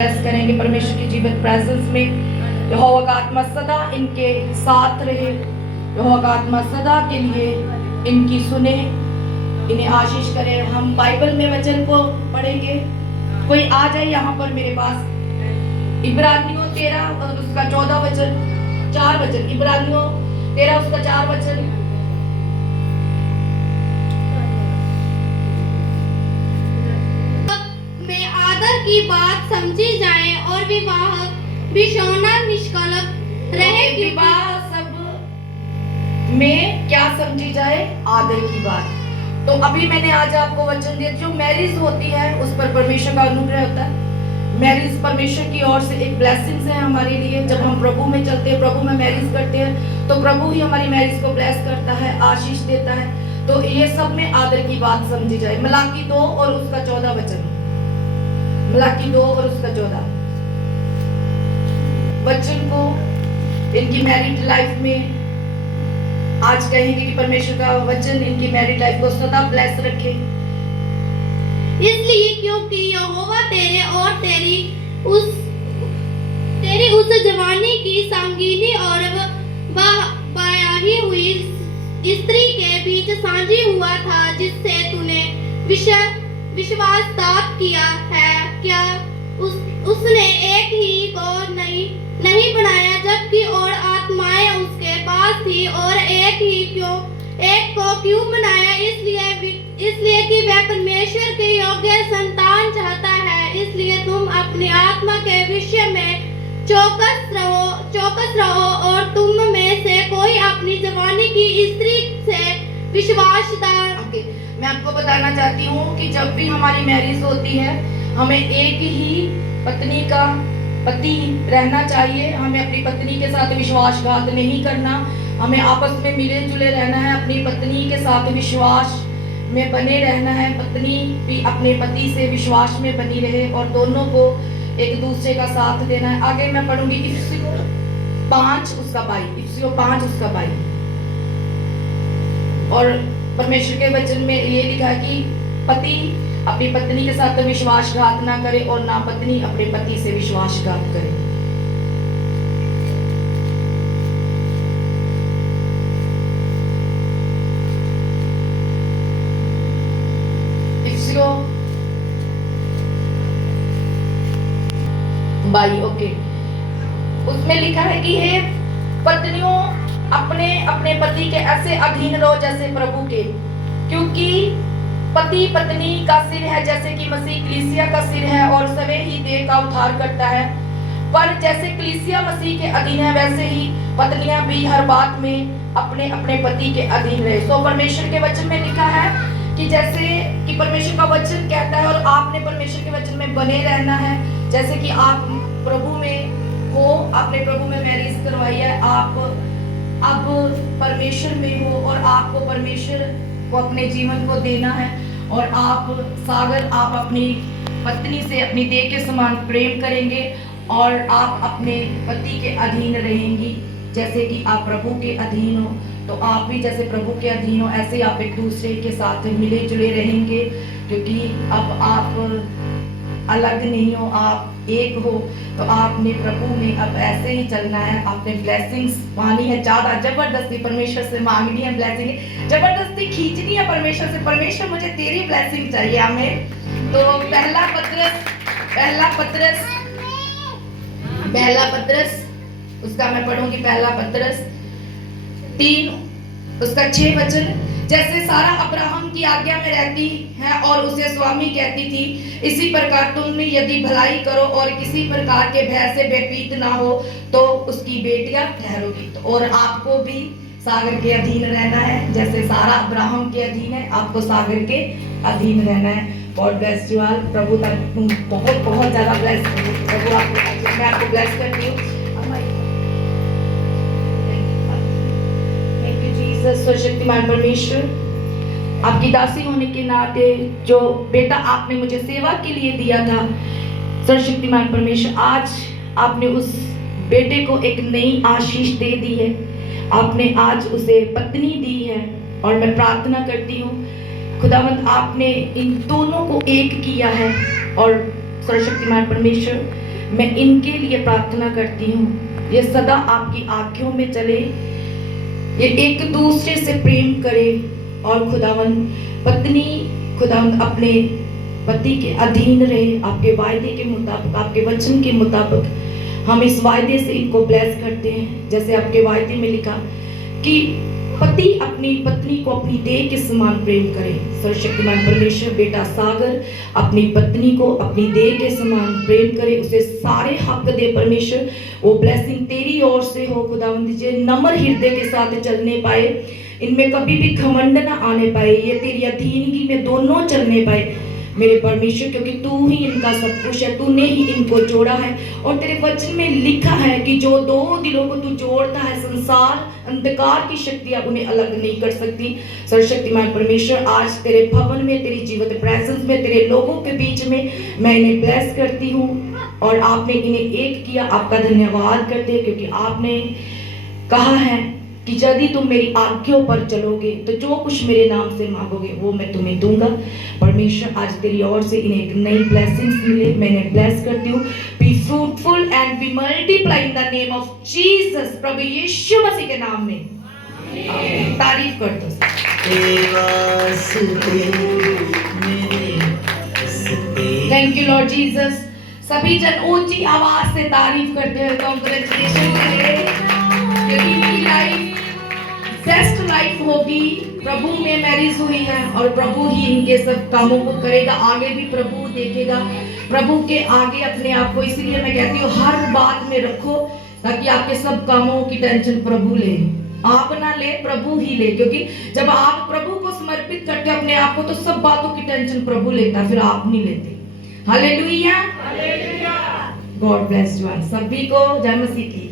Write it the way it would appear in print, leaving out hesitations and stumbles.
Bless करेंगे परमेश्वर की जीवित प्रेजेंस में। यहोवा का आत्मा सदा इनके साथ रहे, यहोवा का आत्मा सदा के लिए इनकी सुने, इन्हें आशीष करे। हम बाइबल में वचन को पढ़ेंगे। कोई आ जाए यहाँ पर मेरे पास। इब्रानियों 13 और उसका 14 वचन, 4 वचन। इब्रानियों 13 उसका 4 वचन। की बात समझी जाए और विवाह बिशौना निष्कलंक रहे। विवाह सब में क्या समझी जाए? आदर की बात। तो अभी मैंने आज आपको वचन दिया, जो मैरिज होती है उस पर परमेश्वर का अनुग्रह होता है। मैरिज परमेश्वर की ओर से एक ब्लेसिंग्स है हमारे लिए। जब हम प्रभु में चलते हैं, प्रभु में मैरिज करते हैं, तो प्रभु ही हमारी मैरिज को ब्लेस करता है, आशीष देता है। तो ये सब में आदर की बात समझी जाए। मलाकी 2 और उसका 14 वचन। मलाकी 2 और उसका 14 वचन को इनकी मैरिड लाइफ में आज कहेंगे कि परमेश्वर का वचन इनकी मैरिड लाइफ को सदा ब्लेस रखे। इसलिए क्योंकि यहोवा तेरे और तेरी उस जवानी की संगीनी और ब्याही हुई स्त्री के बीच साझी हुआ था, जिससे तूने विश्वासघात किया है। क्या उसने एक ही को नहीं बनाया, जबकि और आत्माएं उसके पास थी, और एक को क्यों बनाया? इसलिए कि वह परमेश्वर के योग्य संतान चाहता है। इसलिए तुम अपनी आत्मा के विषय में चौकस रहो और तुम में से कोई अपनी जवानी की स्त्री से विश्वासदार। मैं आपको बताना चाहती हूँ कि जब भी हमारी मैरिज होती है, हमें एक ही पत्नी का पति रहना चाहिए। हमें अपनी पत्नी के साथ विश्वासघात नहीं करना। हमें आपस में मिले जुले रहना है, अपनी पत्नी के साथ विश्वास में बने रहना है। पत्नी भी अपने पति से विश्वास में बनी रहे और दोनों को एक दूसरे का साथ देना है। आगे मैं पढ़ूंगी इफिसियों 5 उसका 22। इफिसियों 5 उसका 22। और परमेश्वर के वचन में ये लिखा है कि पति अपनी पत्नी के साथ विश्वासघात ना करे और ना पत्नी अपने पति से विश्वासघात करे। इफिसियों 22 ओके। उसमें लिखा है कि हे पत्नियों, अपने अपने पति के ऐसे अधीन रहो जैसे प्रभु के, क्योंकि पति पत्नी का सिर है, जैसे कि मसीह कलीसिया का सिर है और सवे ही देह का उद्धार करता है। पर जैसे कलीसिया मसीह के अधीन है, वैसे ही पत्नियां भी हर बात में अपने अपने पति के अधीन रहे। सो परमेश्वर के वचन में लिखा है कि जैसे कि परमेश्वर का वचन कहता है, और आपने परमेश्वर के वचन में बने रहना है। जैसे कि आप प्रभु में हो, आपने प्रभु में मैरिज करवाई है, आप अब परमेश्वर में हो और आपको परमेश्वर को अपने जीवन को देना है। और आप अपनी पत्नी से अपनी देह के समान प्रेम करेंगे और आप अपने पति के अधीन रहेंगी, जैसे कि आप प्रभु के अधीन हो। तो आप भी जैसे प्रभु के अधीन हो, ऐसे आप एक दूसरे के साथ मिले जुले रहेंगे, क्योंकि अब आप अलग नहीं हो, आप एक हो। तो आपने प्रभु में अब ऐसे ही चलना है। आपने ब्लेसिंग्स पानी है, ज्यादा जबरदस्ती परमेश्वर से मांगनी है, ब्लेसिंग जबरदस्ती खींचनी है परमेश्वर से। परमेश्वर मुझे तेरी ब्लेसिंग चाहिए, हमें। तो पहला पत्रस उसका मैं पढ़ूंगी। पहला पत्रस 3 उसका 6 वचन। जैसे सारा अब्राहम की आज्ञा में रहती है और उसे स्वामी कहती थी, इसी प्रकार तुम में यदि भलाई करो और किसी प्रकार के भय से बेपीत ना हो, तो उसकी बेटियां ठहरोगी। और आपको भी सागर के अधीन रहना है, जैसे सारा अब्राहम के अधीन है, आपको सागर के अधीन रहना है। God bless you all. प्रभु तक तुम बहुत बहुत ज्यादा ब्लेस करो। प्रभु आपको, मैं आपको ब्लेस करती हूँ। शक्तिमान परमेश्वर, आपकी दासी होने के नाते जो बेटा आपने मुझे सेवा के लिए दिया था, सर्वशक्तिमान परमेश्वर, आज आपने उस बेटे को एक नई आशीष दे दी है। आपने आज उसे पत्नी दी है और मैं प्रार्थना करती हूँ खुदावंद, आपने इन दोनों को एक किया है। और सर्वशक्तिमान परमेश्वर, मैं इनके लिए प्रार्थना करती हूँ, ये सदा आपकी आँखों में चले, ये एक दूसरे से प्रेम करे और खुदावंद पत्नी खुदावंद अपने पति के अधीन रहे, आपके वायदे के मुताबिक, आपके वचन के मुताबिक। हम इस वायदे से इनको ब्लेस करते हैं, जैसे आपके वायदे में लिखा कि पति अपनी पत्नी को अपनी देह के समान प्रेम करे। सर्वशक्तिमान परमेश्वर बेटा सागर अपनी पत्नी को अपनी देह के समान प्रेम करे, उसे सारे हक दे परमेश्वर। वो ब्लेसिंग तेरी ओर से हो खुदावंद जी, नम्र हृदय के साथ चलने पाए, इनमें कभी भी घमंड ना आने पाए, ये तेरी अधीनगी में दोनों चलने पाए मेरे परमेश्वर, क्योंकि तू ही इनका सब कुछ है, तूने ही इनको जोड़ा है। और तेरे वचन में लिखा है कि जो दो दिलों को तू जोड़ता है, संसार अंधकार की शक्तियां उन्हें अलग नहीं कर सकती। सर्वशक्तिमान परमेश्वर, आज तेरे भवन में, तेरी जीवित प्रेजेंस में, तेरे लोगों के बीच में मैं इन्हें ब्लेस करती हूँ और आपने इन्हें एक किया। आपका धन्यवाद करते हैं, क्योंकि आपने कहा है कि यदि तुम मेरी आज्ञाओं पर चलोगे तो जो कुछ मेरे नाम से मांगोगे वो मैं तुम्हें दूंगा। परमेश्वर, आज तेरी ओर से इन्हें एक नई ब्लेसिंग्स मिले, मैं इन्हें ब्लेस करती हूँ। Be fruitful and be multiply in the name of Jesus, प्रभु यीशु मसीह के नाम में। तारीफ कर दो। Thank you Lord Jesus. सभी जन ऊंची आवाज से तारीफ करते हैं। कांग्रेचुलेशन क्योंकि इनकी लाइफ बेस्ट लाइफ होगी। प्रभु में मैरिज हुई है और प्रभु ही इनके सब कामों को करेगा, आगे भी प्रभु देखेगा। प्रभु के आगे अपने आप को, इसीलिए मैं कहती हूँ हर बात में रखो, ताकि आपके सब कामों की टेंशन प्रभु ले, आप ना ले, प्रभु ही ले। क्योंकि जब आप प्रभु को समर्पित करते हो अपने आप को, तो सब बातों की टेंशन प्रभु लेता, फिर आप नहीं लेते। हालेलुया, गॉड ब्लेस यू सभी को। जय मसीह की।